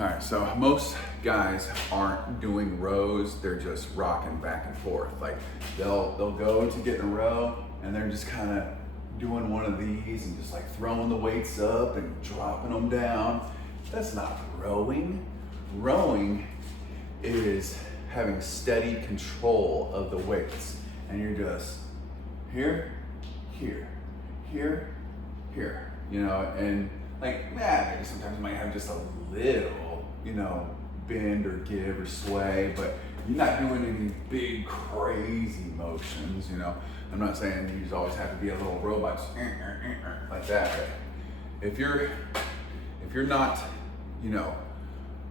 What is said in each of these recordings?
All right, so most guys aren't doing rows, they're just rocking back and forth. Like they'll go to get in a row and they're just kind of doing one of these and just like throwing the weights up and dropping them down. That's not rowing. Rowing is having steady control of the weights. And you're just here, here, here, here, you know, and like, maybe sometimes you might have just a little, you know, bend or give or sway, but you're not doing any big crazy motions, you know. I'm not saying you just always have to be a little robot just, like that. But if you're not, you know,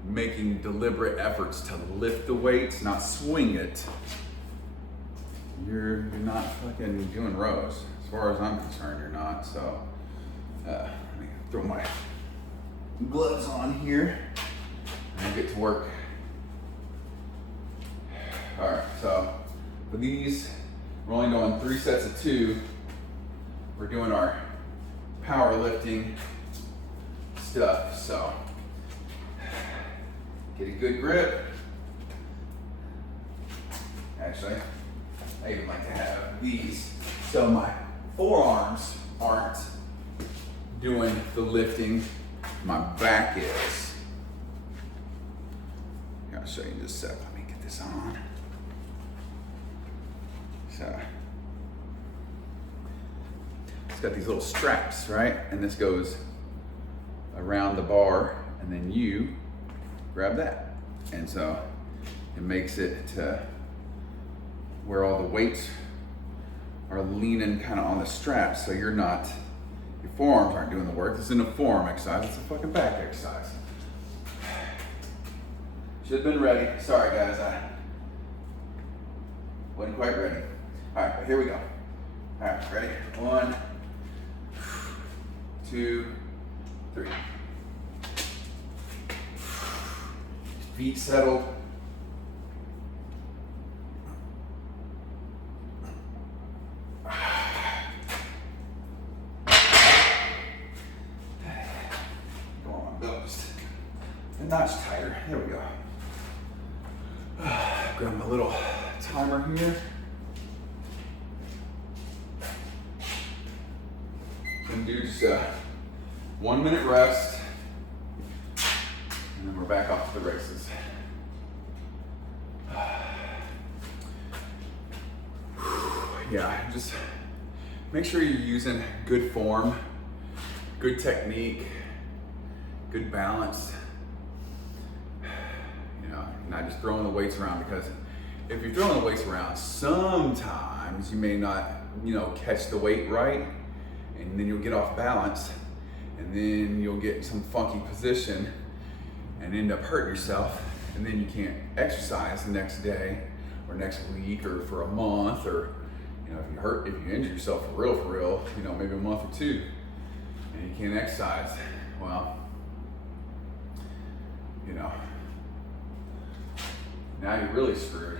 making deliberate efforts to lift the weights, not swing it, you're not fucking doing rows. As far as I'm concerned, you're not. So let me throw my gloves on here and I'll get to work. All right, so for these, we're only doing 3 sets of 2. We're doing our powerlifting stuff. So get a good grip. Actually, I even like to have these. So my forearms aren't doing the lifting, my back is. I'll show you in just a sec. Let me get this on. So it's got these little straps, right? And this goes around the bar, and then you grab that. And so it makes it to where all the weights are leaning kind of on the straps, so you're not, your forearms aren't doing the work. This isn't a forearm exercise, it's a fucking back exercise. Should have been ready. Sorry guys, I wasn't quite ready. All right, but here we go. All right, ready? 1, 2, 3. Feet settled. Go on those. A notch tighter. There we go. Grab my little timer here. And do just a 1 minute rest. And then we're back off to the races. Yeah, just make sure you're using good form, good technique, good balance. You know, not just throwing the weights around, because if you're throwing the weights around, sometimes you may not, you know, catch the weight right, and then you'll get off balance, and then you'll get in some funky position and end up hurting yourself, and then you can't exercise the next day or next week or for a month, or you know, if you injure yourself for real, you know, maybe a month or 2, and you can't exercise, well, you know, now you're really screwed.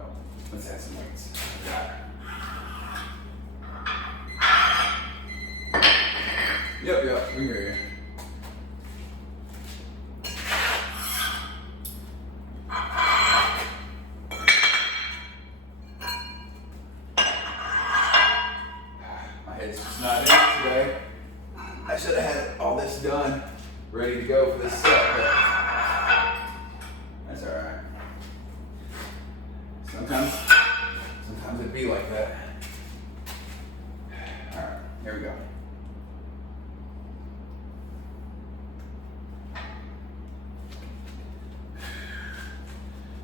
Oh, let's add some weights. Yep, we hear you. My head's just not in it today. I should have had all this done, ready to go for this set, but that's all right. Sometimes it'd be like that. All right, here we go.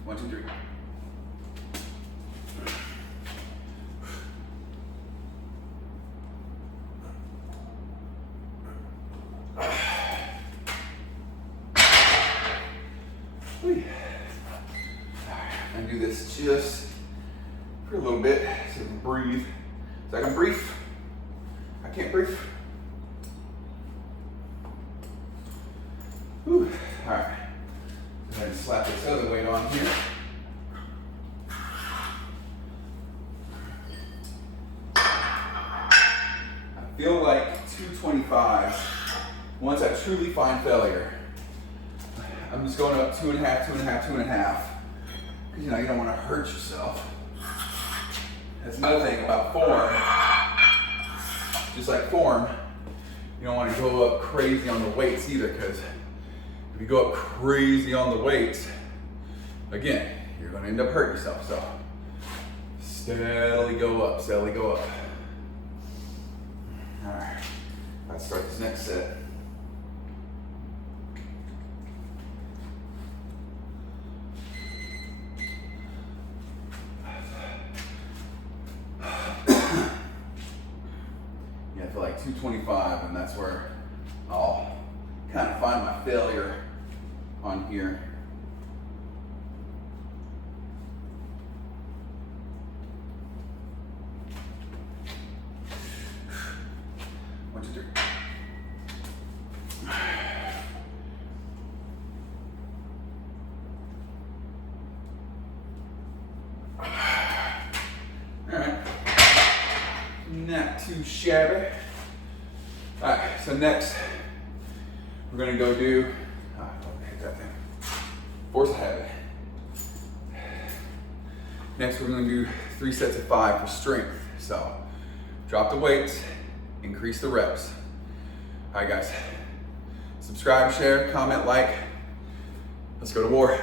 1, 2, 3. And do this just for a little bit so I can breathe. So I can breathe. I can't breathe. Whew. All right. Go ahead and slap this other weight on here. I feel like 225s. Once I truly find failure, I'm just going up 2.5, 2.5, 2.5. Because you know, you don't want to hurt yourself. That's another thing about form. Just like form, you don't want to go up crazy on the weights either, because if you go up crazy on the weights, again, you're going to end up hurting yourself. So steadily go up, steadily go up. All right, let's start this next set. Yeah, I feel like 225, and that's where I'll kind of find my failure on here. One, two, three. All right, not too shabby. All right, so next we're gonna go do, hit that thing, force heavy. Next we're gonna do 3 sets of 5 for strength. So drop the weights, increase the reps. All right guys, subscribe, share, comment, like. Let's go to war.